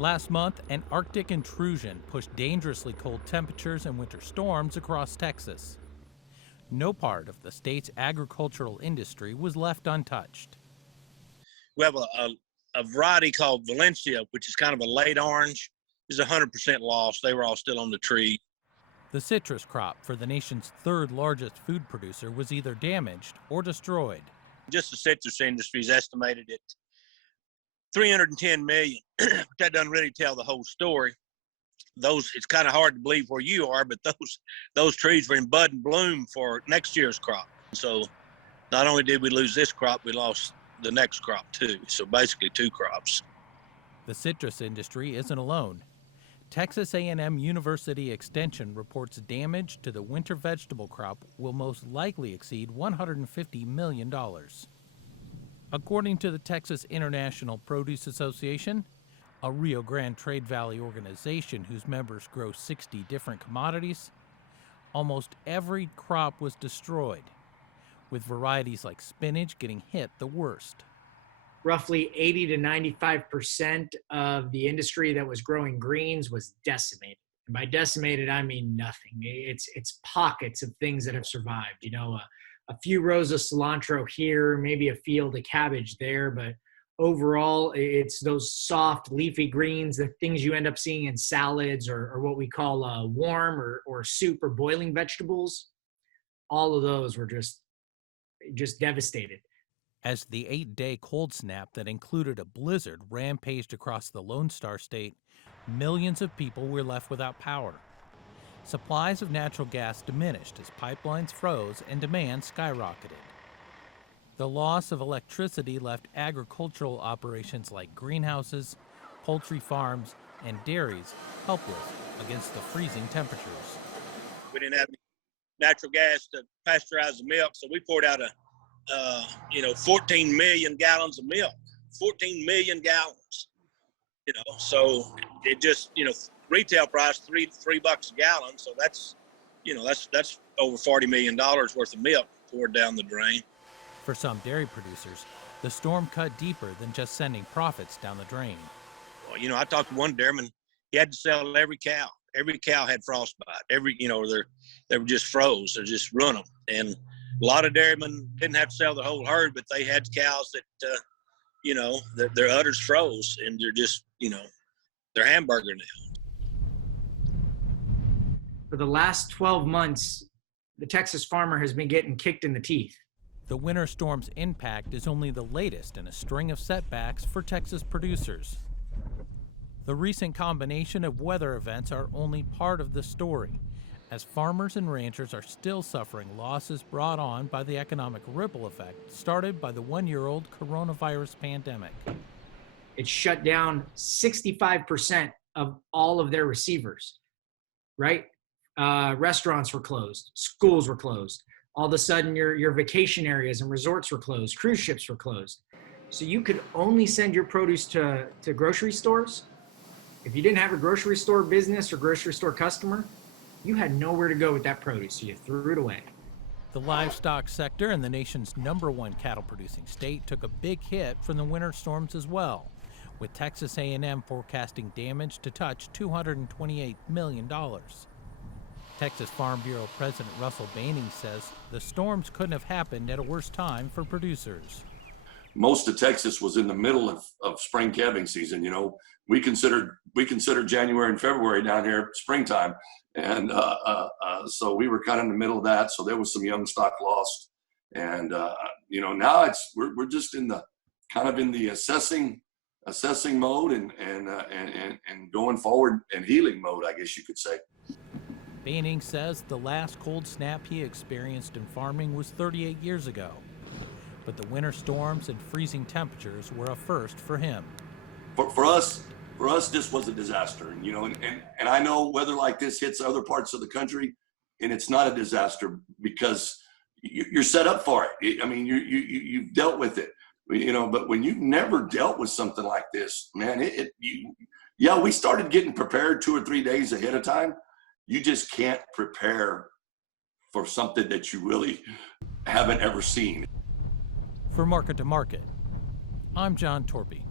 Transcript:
Last month, an Arctic intrusion pushed dangerously cold temperatures and winter storms across Texas. No part of the state's agricultural industry was left untouched. We have a variety called Valencia, which is kind of a late orange. Is 100% lost. They were all still on the tree. The citrus crop for the nation's third largest food producer was either damaged or destroyed. Just the citrus industry is estimated at 310 million. That doesn't really tell the whole story. It's kind of hard to believe where you are, but those trees were in bud and bloom for next year's crop. So not only did we lose this crop, we lost the next crop too. So basically 2 crops. The citrus industry isn't alone. Texas A&M University Extension reports damage to the winter vegetable crop will most likely exceed $150 million. According to the Texas International Produce Association, a Rio Grande Trade Valley organization whose members grow 60 different commodities, almost every crop was destroyed, with varieties like spinach getting hit the worst. Roughly 80 to 95% of the industry that was growing greens was decimated. And by decimated, I mean nothing. It's pockets of things that have survived. You know, a few rows of cilantro here, maybe a field of cabbage there, but overall, it's those soft leafy greens, the things you end up seeing in salads or what we call warm or soup or boiling vegetables. All of those were just devastated. As the 8-day cold snap that included a blizzard rampaged across the Lone Star State, millions of people were left without power. Supplies of natural gas diminished as pipelines froze and demand skyrocketed. The loss of electricity left agricultural operations like greenhouses, poultry farms, and dairies helpless against the freezing temperatures. We didn't have any natural gas to pasteurize the milk, so we poured out 14 million gallons of milk. 14 million gallons. So it just, retail price $3 a gallon. So that's over $40 million worth of milk poured down the drain. For some dairy producers, the storm cut deeper than just sending profits down the drain. Well, I talked to one dairyman. He had to sell every cow. Every cow had frostbite. They were just froze. They just run them. And a lot of dairymen didn't have to sell the whole herd, but they had cows that, their udders froze, and they're just, they're hamburger now. For the last 12 months, the Texas farmer has been getting kicked in the teeth. The winter storm's impact is only the latest in a string of setbacks for Texas producers. The recent combination of weather events are only part of the story, as farmers and ranchers are still suffering losses brought on by the economic ripple effect started by the one-year-old coronavirus pandemic. It shut down 65% of all of their receivers, right? Restaurants were closed, schools were closed. All of a sudden, your vacation areas and resorts were closed, cruise ships were closed. So you could only send your produce to grocery stores. If you didn't have a grocery store business or grocery store customer, you had nowhere to go with that produce, so you threw it away. The livestock sector in the nation's #1 cattle-producing state took a big hit from the winter storms as well, with Texas A&M forecasting damage to touch $228 million. Texas Farm Bureau President Russell Bainey says the storms couldn't have happened at a worse time for producers. Most of Texas was in the middle of spring calving season. We consider January and February down here springtime. And so we were kind of in the middle of that. So there was some young stock lost. And, now we're just in the assessing mode and going forward and healing mode, I guess you could say. Banning says the last cold snap he experienced in farming was 38 years ago. But the winter storms and freezing temperatures were a first for him. For us, this was a disaster. And I know weather like this hits other parts of the country, and it's not a disaster because you're set up for it. I mean, you've dealt with it, but when you've never dealt with something like this, man, we started getting prepared 2 or 3 days ahead of time. You just can't prepare for something that you really haven't ever seen. For Market to Market, I'm John Torpy.